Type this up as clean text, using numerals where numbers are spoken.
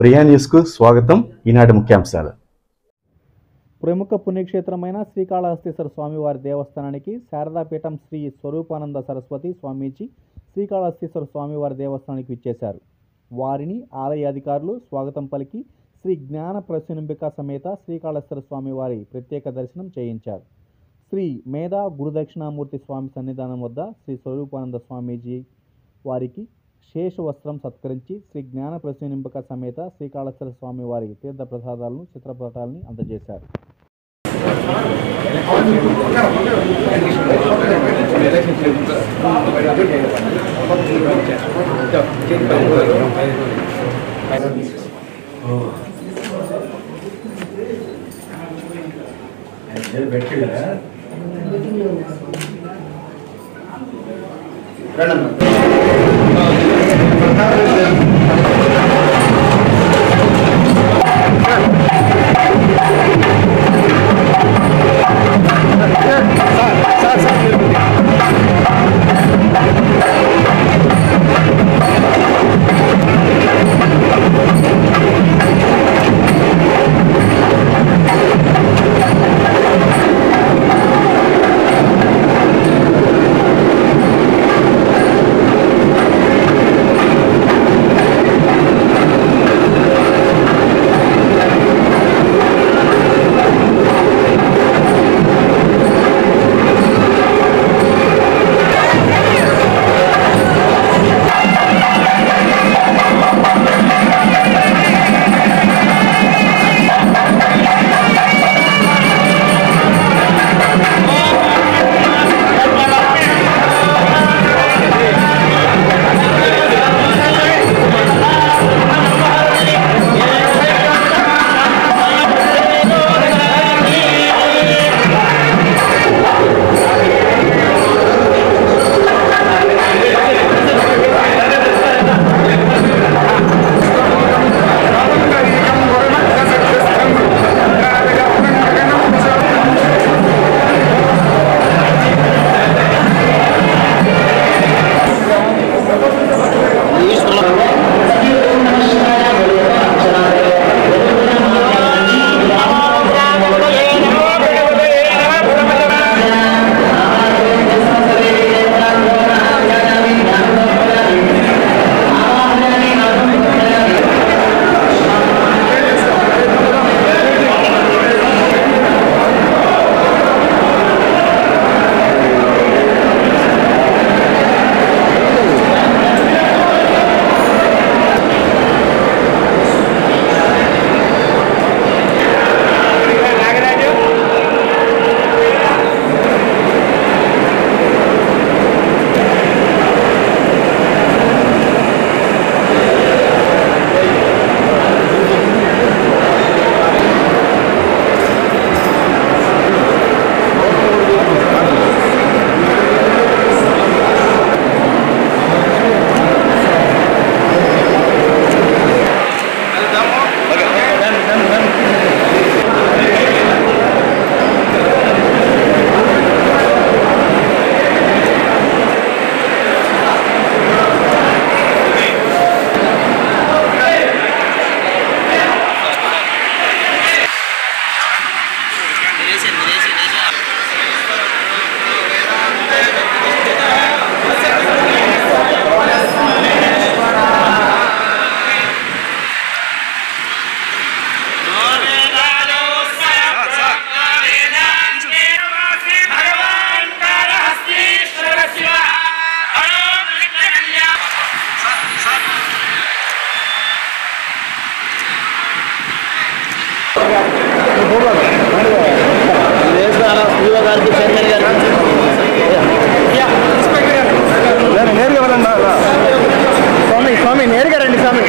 ప్రియా న్యూస్కు స్వాగతం. ఈనాటి ముఖ్యాంశాలు. ప్రముఖ పుణ్యక్షేత్రమైన శ్రీకాళహస్తీశ్వర స్వామివారి దేవస్థానానికి శారదాపీఠం శ్రీ స్వరూపానంద సరస్వతి స్వామీజీ శ్రీకాళహస్తీశ్వర స్వామివారి దేవస్థానానికి విచ్చేశారు. వారిని ఆలయ అధికారులు స్వాగతం పలికి శ్రీ జ్ఞాన ప్రసూనంబిక సమేత శ్రీకాళహస్తీశ్వర స్వామివారి ప్రత్యేక దర్శనం చేయించారు. శ్రీ మేధా గురుదక్షిణామూర్తి స్వామి సన్నిధానం వద్ద శ్రీ స్వరూపానంద స్వామీజీ వారికి శేష వస్త్రం సత్కరించి శ్రీ జ్ఞాన ప్రసూనంబిక సమేత శ్రీకాళహస్తీశ్వర స్వామి వారి తీర్థ ప్రసాదాలను చిత్రపటాలని అందజేశారు. స్వామి నేరుగా రండి స్వామి.